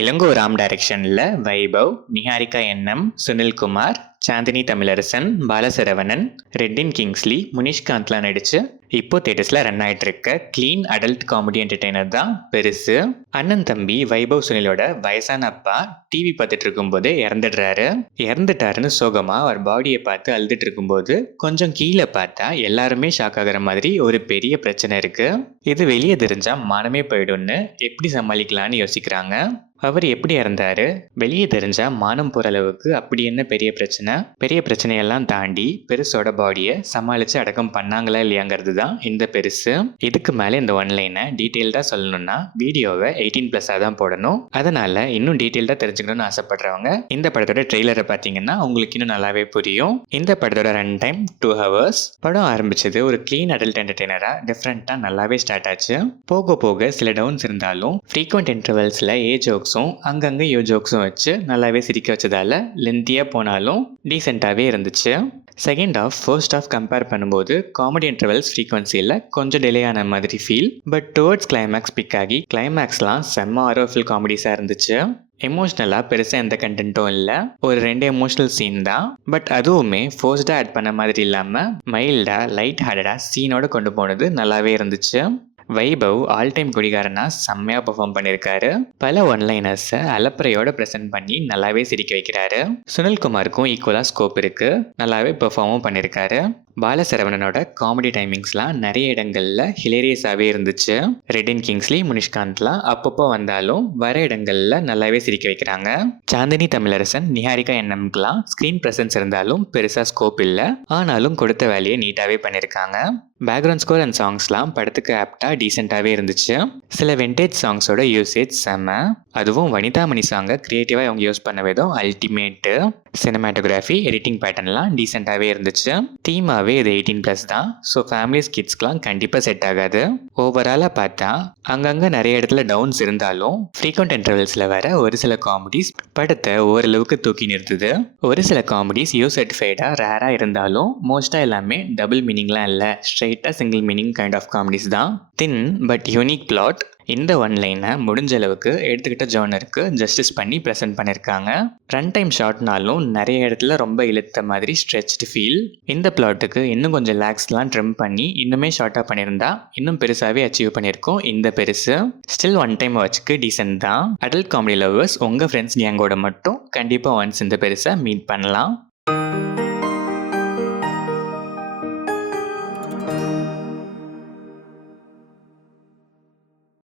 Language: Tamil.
இளங்கோ ராம் டைரக்ஷனில் வைபவ், நிஹாரிகா என்எம், சுனில்குமார், சாந்தினி தமிழரசன், பாலசரவணன், ரெட்டின் கிங்ஸ்லி, முனிஷ்காந்த்லாம் நடிச்சு இப்போ தேட்டர்ஸில் ரன் ஆகிட்டு இருக்க க்ளீன் அடல்ட் காமெடி என்டர்டெய்னர் தான் பெருசு. அண்ணன் தம்பி வைபவ் சுனிலோட வயசான அப்பா டிவி பார்த்துட்டு இருக்கும்போது இறந்துட்டாருன்னு சோகமா அவர் பாடியை பார்த்து அழுதுட்டு இருக்கும்போது கொஞ்சம் கீழே பார்த்தா எல்லாருமே ஷாக் ஆகிற மாதிரி ஒரு பெரிய பிரச்சனை இருக்கு. இது வெளியே தெரிஞ்சா மானமே போயிடும்னு எப்படி சமாளிக்கலான்னு யோசிக்கிறாங்க. அவர் எப்படி இறந்தாரு, வெளியே தெரிஞ்சா மானம் போற அளவுக்கு அப்படி என்ன பெரிய பிரச்சனையெல்லாம் தாண்டி பெருசோட பாடியை சமாளிச்சு அடக்கம் பண்ணாங்களா இல்லையாங்கிறது தான் இந்த பெருசு. இதுக்கு மேலே இந்த ஒன்லைனை டீட்டெயில்டா சொல்லணும்னா வீடியோவை 18+ தான் போடணும். அதனால இன்னும் டீட்டெயில்டா தெரிஞ்சுக்கணும்னு ஆசைப்படுறவங்க இந்த படத்தோட ட்ரெய்லரை பார்த்தீங்கன்னா உங்களுக்கு இன்னும் நல்லாவே புரியும். இந்த படத்தோட ரன் டைம் 2 hours. படம் ஆரம்பிச்சது ஒரு க்ளீன் அடல்ட் என்டர்டெய்னரா டிஃப்ரெண்டா நல்லாவே ஸ்டார்ட் ஆச்சு. போக போக சில டவுன்ஸ் இருந்தாலும் ஃப்ரீக்வெண்ட் இன்டர்வல்ஸ்ல ஜோக்ஸும் அங்கங்க ஜோக்ஸும் வச்சு நல்லாவே சிரிக்க வச்சதால லென்த்தியா போனாலும் டீசெண்டாவே இருந்துச்சு. Second half first half compare பண்ணும்போது காமெடி இன்டர்வல்ஸ் ஃப்ரீக்வன்சியில் கொஞ்சம் டிலே ஆன மாதிரி feel. But towards climax pick ஆகி கிளைமேக்ஸ்லாம் செம்ம ஆரோஃபில் காமெடிஸாக இருந்துச்சு. எமோஷ்னலாக பெருசாக எந்த கண்டென்ட்டும் இல்லை, ஒரு 2 எமோஷ்னல் சீன் தான். பட் அதுவுமே ஃபோர்ஸ்டாக ஆட் பண்ண மாதிரி இல்லாமல் மைல்டாக லைட் ஹார்டடாக சீனோட கொண்டு போனது நல்லாவே இருந்துச்சு. வைபவ் ஆல் டைம் குடிகாரனா செம்மையாக பெர்ஃபார்ம் பண்ணியிருக்காரு. பல ஒன்லைனர்ஸை அலப்பறையோட ப்ரெசென்ட் பண்ணி நல்லாவே சிரிக்க வைக்கிறாரு. சுனில்குமாருக்கும் ஈக்குவலாக ஸ்கோப் இருக்கு, நல்லாவே பெர்ஃபார்மும் பண்ணியிருக்காரு. பாலசரவணனோட காமெடி டைமிங்ஸ்லாம் நிறைய இடங்கள்ல ஹிலேரியஸாகவே இருந்துச்சு. ரெட்டின் கிங்ஸ்லி, முனிஷ்காந்த்லாம் அப்பப்போ வந்தாலும் வர இடங்கள்ல நல்லாவே சிரிக்க வைக்கிறாங்க. சாந்தினி தமிழரசன், நிஹாரிகா என்எம்க்குலாம் ஸ்க்ரீன் ப்ரெசன்ஸ் இருந்தாலும் பெருசாக ஸ்கோப் இல்லை, ஆனாலும் கொடுத்த வேலையை நீட்டாகவே பண்ணியிருக்காங்க. பேக்ரவுண்ட் ஸ்கோர் அண்ட் சாங்ஸ்லாம் படத்துக்கு ஆப்டாக டீசெண்டாகவே இருந்துச்சு. சில விண்டேஜ் சாங்ஸோட யூசேஜ் செம்ம, அதுவும் வனிதா மணி சாங்கை க்ரியேட்டிவாக அவங்க யூஸ் பண்ண விதம் அல்டிமேட்டு. சினிமாட்டோகிராஃபி, எடிட்டிங் பேட்டர்ன்லாம் டீசெண்டாகவே இருந்துச்சு. தீமாவே இது 18+ தான், ஸோ ஃபேமிலிஸ் கிட்ஸ்க்குலாம் கண்டிப்பாக செட் ஆகாது. ஓவராலாக பார்த்தா அங்கங்கே நிறைய இடத்துல டவுன்ஸ் இருந்தாலும் ஃப்ரீக்வெண்ட் இன்டர்வல்ஸில் வர ஒரு சில காமெடிஸ் படத்தை ஓரளவுக்கு தூக்கி நிறுத்துது. ஒரு சில காமெடிஸ் சர்டிஃபைடாக ரேராக இருந்தாலும் மோஸ்ட்டாக எல்லாமே டபுள் மீனிங்லாம் இல்லை, ஸ்ட்ரெயிட்டாக single meaning kind of comedies தான். Thin but unique plot. இந்த ஒன்லைனை முடிஞ்ச அளவுக்கு எடுத்துக்கிட்ட ஜானருக்கு ஜஸ்டிஸ் பண்ணி ப்ரெசென்ட் பண்ணியிருக்காங்க. ரன் டைம் ஷார்ட்னாலும் நிறைய இடத்துல ரொம்ப இழுத்த மாதிரி ஸ்ட்ரெச்டு ஃபீல். இந்த பிளாட்டுக்கு இன்னும் கொஞ்சம் லேக்ஸ்லாம் ட்ரிம் பண்ணி இன்னுமே ஷார்ட்டாக பண்ணியிருந்தா இன்னும் பெருசாகவே அச்சீவ் பண்ணியிருக்கோம் இந்த பெருசு. ஸ்டில் ஒன் டைம் வாட்ச்க்கு டீசென்ட் தான். அடல்ட் காமெடி லவர்ஸ் உங்கள் ஃப்ரெண்ட்ஸ் கேங்கோட மட்டும் கண்டிப்பாக ஒன்ஸ் இந்த பெருசை மீட் பண்ணலாம்.